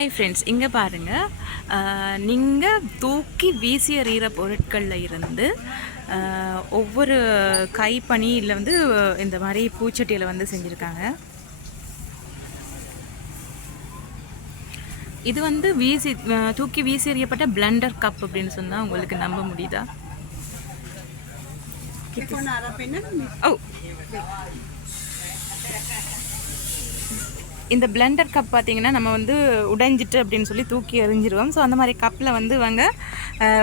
Hi friends இங்கே பாருங்கள் நீங்கள் தூக்கி வீசி எறிகிற பொருட்களில் இருந்து ஒவ்வொரு கைப்பணியில் வந்து இந்த மாதிரி பூச்சட்டியில் வந்து செஞ்சுருக்காங்க. இது வந்து வீசி தூக்கி வீசி எறியப்பட்ட பிளண்டர் கப் அப்படின்னு சொன்னால் உங்களுக்கு நம்ப முடியுதா? ஓ. இந்த பிளெண்டர் கப் பார்த்திங்கன்னா நம்ம வந்து உடைஞ்சிட்டு அப்படின்னு சொல்லி தூக்கி எறிஞ்சிருவோம். ஸோ அந்த மாதிரி கப்பில் வந்து இவங்க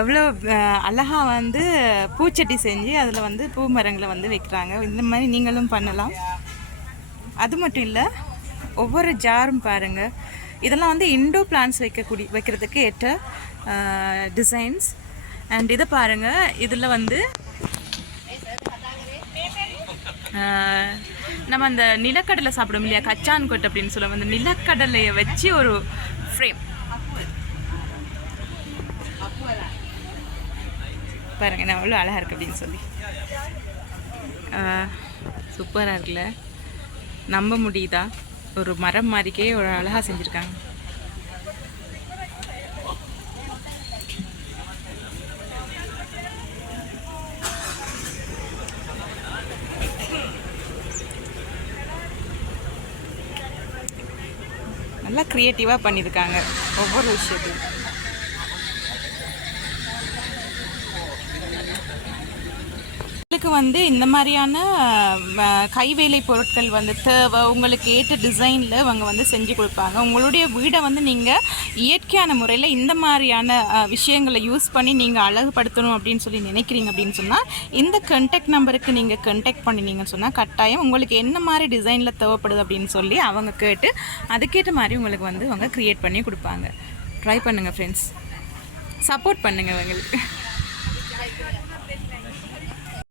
இவ்வளோ அழகாக அழகா வந்து பூச்சட்டி செஞ்சு அதில் வந்து பூ மரங்களை வந்து வைக்கிறாங்க. இந்த மாதிரி நீங்களும் பண்ணலாம். அது மட்டும் இல்லை ஒவ்வொரு ஜாரும் பாருங்கள் இதெல்லாம் வந்து இண்டோ பிளான்ஸ் வைக்கக்கூடிய வைக்கிறதுக்கு ஏற்ற டிசைன்ஸ் அண்ட் இதை பாருங்கள் இதில் வந்து நம்ம அந்த நிலக்கடலை சாப்பிடும் இல்லையா? கச்சான் கொட்டு அப்படின்னு சொல்லுவோம். அந்த நிலக்கடலையை வச்சு ஒரு ஃப்ரேம் பாருங்க நான் அவ்வளோ அழகாக இருக்கு அப்படின்னு சொல்லி. சூப்பராக இருக்குல்ல? நம்ப முடியுதா? ஒரு மரம் மாதிரிக்கே ஒரு அழகாக செஞ்சுருக்காங்க. நல்லா க்ரியேட்டிவாக பண்ணியிருக்காங்க ஒவ்வொரு விஷயத்தையும். உங்களுக்கு வந்து இந்த மாதிரியான கைவேலை பொருட்கள் வந்து தேவை உங்களுக்கு ஏற்ற டிசைனில் அவங்க வந்து செஞ்சு கொடுப்பாங்க. உங்களுடைய வீடை வந்து நீங்கள் இயற்கையான முறையில் இந்த மாதிரியான விஷயங்களை யூஸ் பண்ணி நீங்கள் அழகுபடுத்தணும் அப்படின்னு சொல்லி நினைக்கிறீங்க அப்படின்னு சொன்னால் இந்த கண்டெக்ட் நம்பருக்கு நீங்கள் கண்டெக்ட் பண்ணினீங்கன்னு சொன்னால் கட்டாயம் உங்களுக்கு என்ன மாதிரி டிசைனில் தேவைப்படுது அப்படின்னு சொல்லி அவங்க கேட்டு அதுக்கேற்ற மாதிரி உங்களுக்கு வந்து அவங்க க்ரியேட் பண்ணி கொடுப்பாங்க. ட்ரை பண்ணுங்கள் ஃப்ரெண்ட்ஸ் சப்போர்ட் பண்ணுங்கள் அவங்களுக்கு